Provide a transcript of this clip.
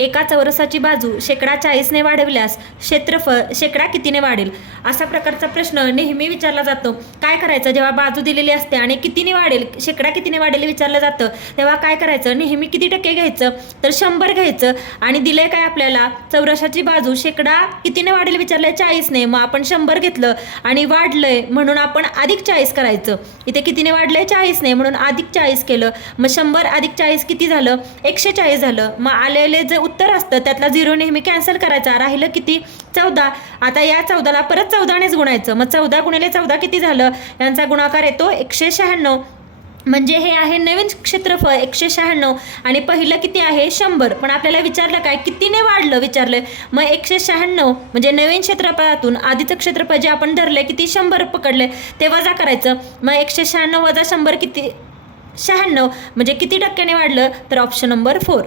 एका चौरसाची बाजू शेकडा 40ने वाढवल्यास क्षेत्रफळ शेकडा कितीने वाढेल? असा प्रकारचा प्रश्न नेहमी विचारला जातो. काय करायचं जेव्हा बाजू दिलेली असते आणि कितीने वाढेल, शेकडा कितीने वाढेल विचारलं जातं, तेव्हा काय करायचं, नेहमी किती टक्के घ्यायचं, तर 100 घ्यायचं. आणि दिलंय काय आपल्याला, चौरसाची बाजू शेकडा कितीने वाढेल विचारलंय 40ने, मग आपण 100 घेतलं आणि वाढलंय म्हणून आपण अधिक 40 करायचं. इथे कितीने वाढलंय 40ने म्हणून अधिक 40 केलं. मग 100 अधिक 40 किती झालं, 140 झालं. मग आलेले जे उत्तर असतं त्यातला 0 नेहमी कॅन्सल करायचा, राहिलं किती, 14. आता या 14ला परत 14नेच गुणायचं. मग 14 गुणिले 14 किती झालं, यांचा गुणाकार येतो 196. म्हणजे हे आहे नवीन क्षेत्रफळ 196 आणि पहिलं किती आहे 100. पण आपल्याला विचारलं काय, कितीने वाढलं विचारलं. मग 196 म्हणजे नवीन क्षेत्रफळातून आधीचं क्षेत्रफळ जे आपण धरले किती 100 पकडले ते वजा करायचं. मग 196 वजा 100 किती, 96 म्हणजे किती टक्क्याने वाढलं, तर ऑप्शन नंबर 4.